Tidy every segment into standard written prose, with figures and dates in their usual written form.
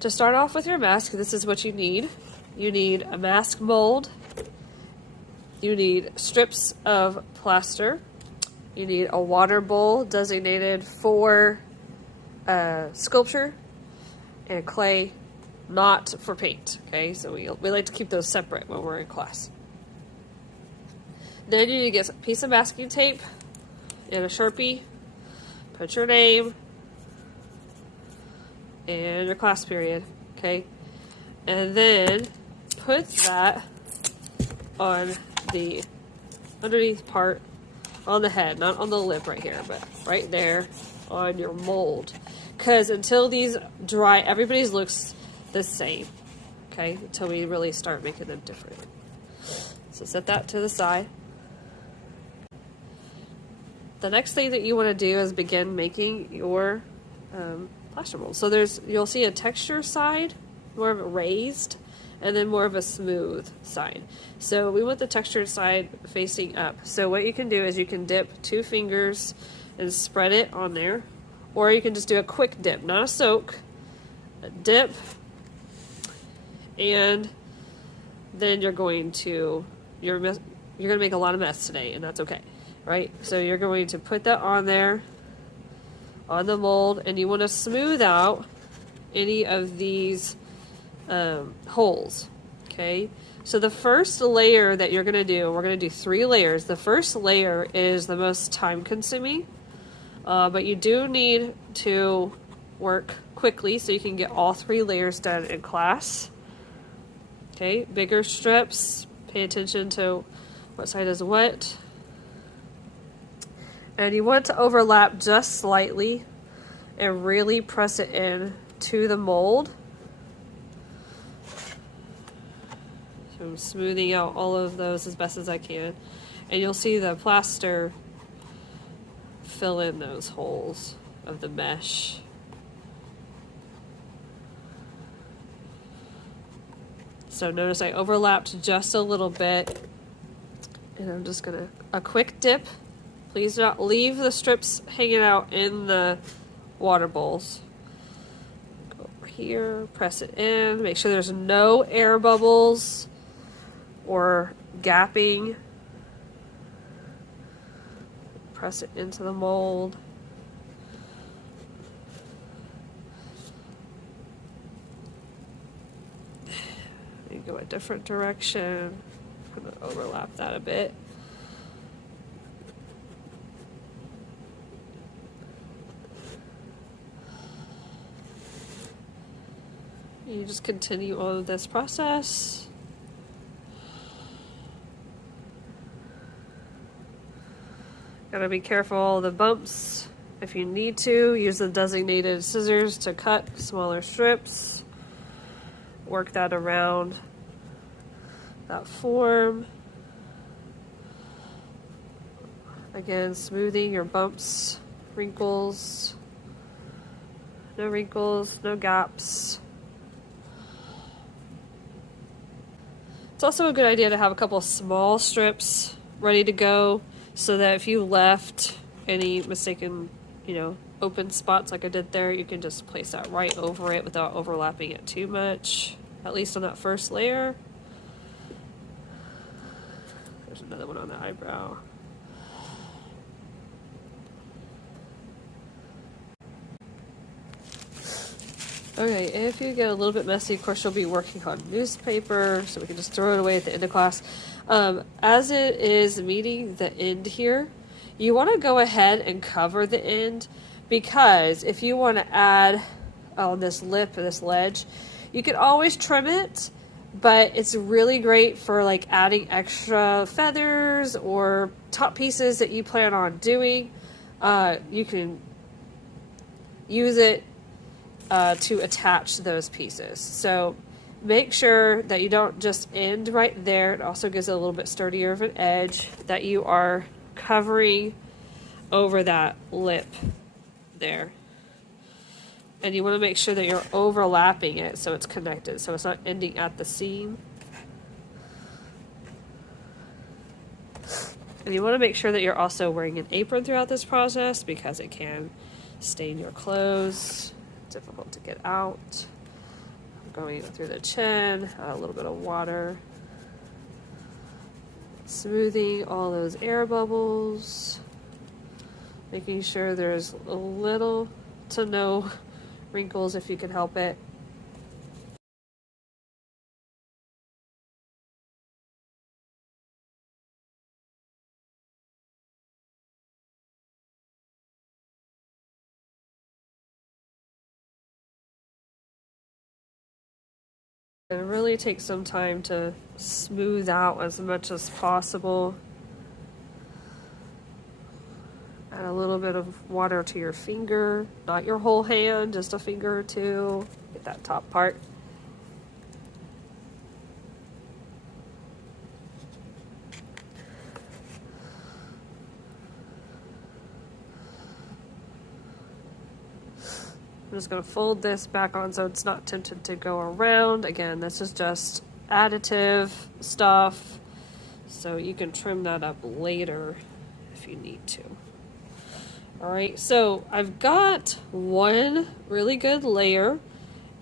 To start off with your mask, this is what you need. You need a mask mold. You need strips of plaster. You need a water bowl designated for sculpture, and clay, not for paint. Okay, so we like to keep those separate when we're in class. Then you need to get a piece of masking tape and a Sharpie. Put your name and your class period. Okay, and then put that on the underneath part on the head, not on the lip right here, but right there on your mold. Because until these dry, everybody's looks the same. Okay, until we really start making them different. So set that to the side. The next thing that you want to do is begin making your plaster mold. So you'll see a texture side, more of a raised, and then more of a smooth side. So we want the textured side facing up. So what you can do is you can dip 2 fingers and spread it on there, or you can just do a quick dip, not a soak, a dip, and then you're going to make a lot of mess today, and that's okay, right? So you're going to put that on there, on the mold, and you want to smooth out any of these holes. Okay, so the first layer that you're going to do, we're going to do 3 layers. The first layer is the most time consuming, but you do need to work quickly so you can get all 3 layers done in class. Okay, bigger strips, pay attention to what side is what, and you want to overlap just slightly and really press it in to the mold. I'm smoothing out all of those as best as I can, and you'll see the plaster fill in those holes of the mesh. So notice I overlapped just a little bit, and I'm just gonna, a quick dip. Please do not leave the strips hanging out in the water bowls. Go over here, press it in, make sure there's no air bubbles or gapping. Press it into the mold. And go a different direction. I'm going to overlap that a bit. You just continue on this process. Gotta be careful of the bumps. If you need to, use the designated scissors to cut smaller strips. Work that around that form. Again, smoothing your bumps, wrinkles. No wrinkles, no gaps. It's also a good idea to have a couple small strips ready to go, so that if you left any mistaken, open spots like I did there, you can just place that right over it without overlapping it too much, at least on that first layer. There's another one on the eyebrow. Okay, if you get a little bit messy, of course you'll be working on newspaper, so we can just throw it away at the end of class. As it is meeting the end here, you want to go ahead and cover the end, because if you want to add on this lip or this ledge, you can always trim it, but it's really great for like adding extra feathers or top pieces that you plan on doing. You can use it to attach those pieces. So make sure that you don't just end right there. It also gives it a little bit sturdier of an edge, that you are covering over that lip there. And you want to make sure that you're overlapping it so it's connected, so it's not ending at the seam. And you want to make sure that you're also wearing an apron throughout this process, because it can stain your clothes. Difficult to get out. going through the chin, add a little bit of water. Smoothing all those air bubbles. Making sure there's a little to no wrinkles if you can help it. And really take some time to smooth out as much as possible. Add a little bit of water to your finger, not your whole hand, just a finger or two. Get that top part. I'm just going to fold this back on so it's not tempted to go around. Again, this is just additive stuff, so you can trim that up later if you need to. All right, so I've got one really good layer,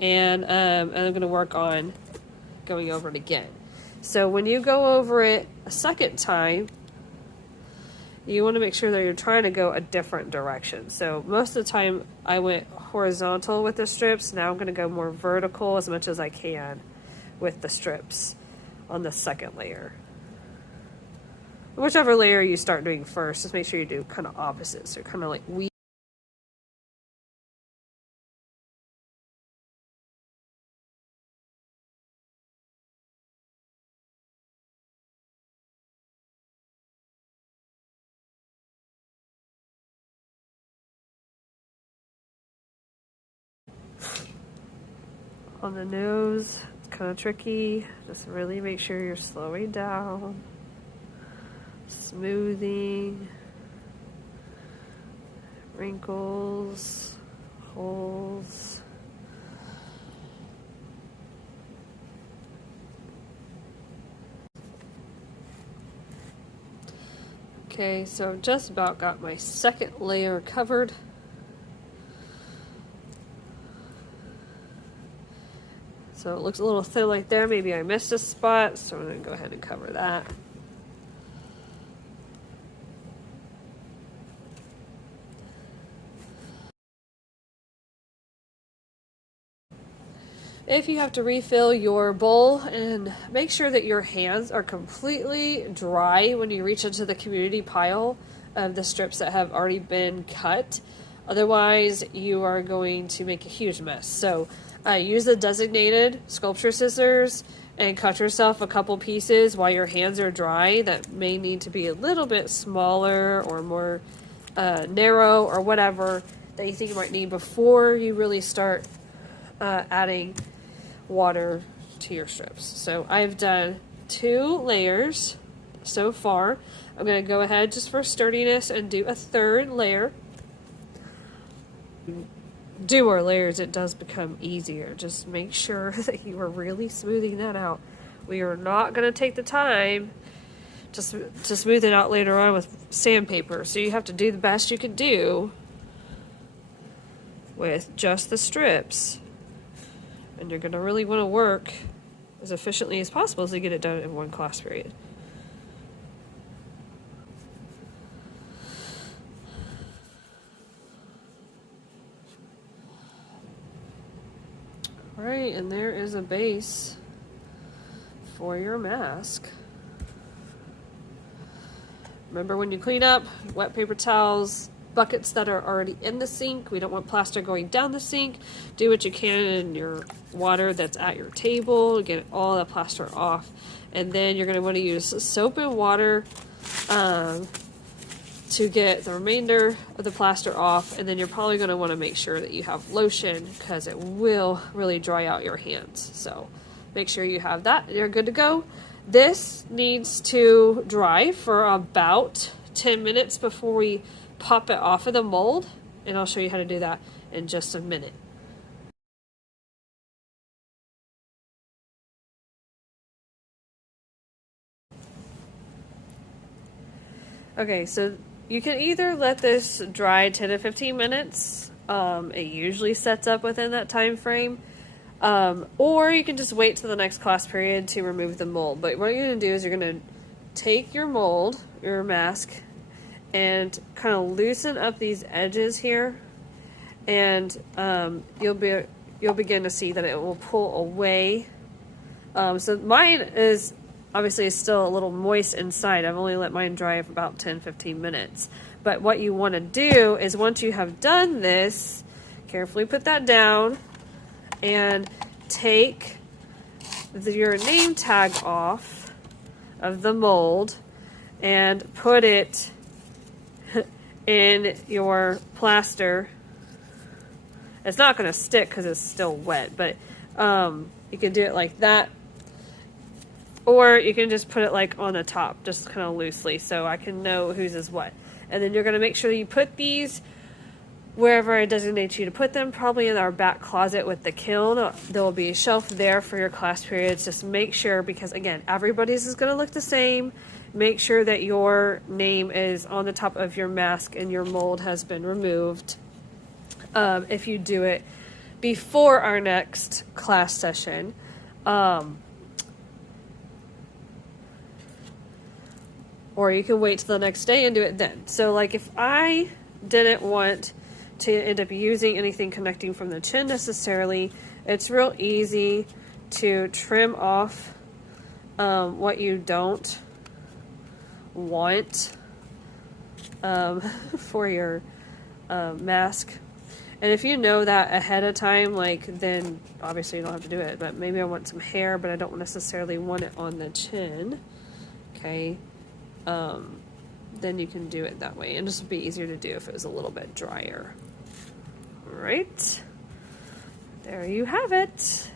and I'm going to work on going over it again. So when you go over it a second time, you want to make sure that you're trying to go a different direction. So most of the time I went horizontal with the strips. Now I'm going to go more vertical as much as I can with the strips on the second layer. Whichever layer you start doing first, just make sure you do kind of opposites. So kind of like weave. On the nose, it's kind of tricky. Just really make sure you're slowing down, smoothing, wrinkles, holes. Okay, so I've just about got my second layer covered. So it looks a little thin like there. Maybe I missed a spot, so I'm going to go ahead and cover that. If you have to refill your bowl, and make sure that your hands are completely dry when you reach into the community pile of the strips that have already been cut. Otherwise, you are going to make a huge mess. So use the designated sculpture scissors and cut yourself a couple pieces while your hands are dry that may need to be a little bit smaller or more narrow or whatever that you think you might need before you really start adding water to your strips. So I've done 2 layers so far. I'm going to go ahead just for sturdiness and do a third layer. Do more layers, it does become easier. Just make sure that you are really smoothing that out. We are not going to take the time to smooth it out later on with sandpaper. So you have to do the best you can do with just the strips. And you're going to really want to work as efficiently as possible to get it done in one class period. Alright, and there is a base for your mask. Remember, when you clean up, wet paper towels, buckets that are already in the sink. We don't want plaster going down the sink. Do what you can in your water that's at your table. Get all the plaster off. And then you're going to want to use soap and water to get the remainder of the plaster off. And then you're probably going to want to make sure that you have lotion because it will really dry out your hands. So make sure you have that. You're good to go. This needs to dry for about 10 minutes before we pop it off of the mold, and I'll show you how to do that in just a minute. Okay, so you can either let this dry 10 to 15 minutes. It usually sets up within that time frame. Or you can just wait till the next class period to remove the mold. But what you're going to do is you're going to take your mold, your mask, and kind of loosen up these edges here, and you'll begin to see that it will pull away. So mine is obviously still a little moist inside. I've only let mine dry for about 10-15 minutes. But what you want to do is once you have done this, carefully put that down and take your name tag off of the mold and put it in your plaster. It's not going to stick because it's still wet, but you can do it like that. Or you can just put it like on the top, just kind of loosely, so I can know whose is what. And then you're going to make sure you put these wherever I designate you to put them, probably in our back closet with the kiln. There will be a shelf there for your class periods. Just make sure, because again, everybody's is going to look the same. Make sure that your name is on the top of your mask and your mold has been removed. If you do it before our next class session. Or you can wait till the next day and do it then. So like if I didn't want to end up using anything connecting from the chin necessarily, it's real easy to trim off what you don't want for your mask. And if you know that ahead of time, like, then obviously you don't have to do it, but maybe I want some hair, but I don't necessarily want it on the chin. Okay. Then you can do it that way, and this would be easier to do if it was a little bit drier. All right, there you have it.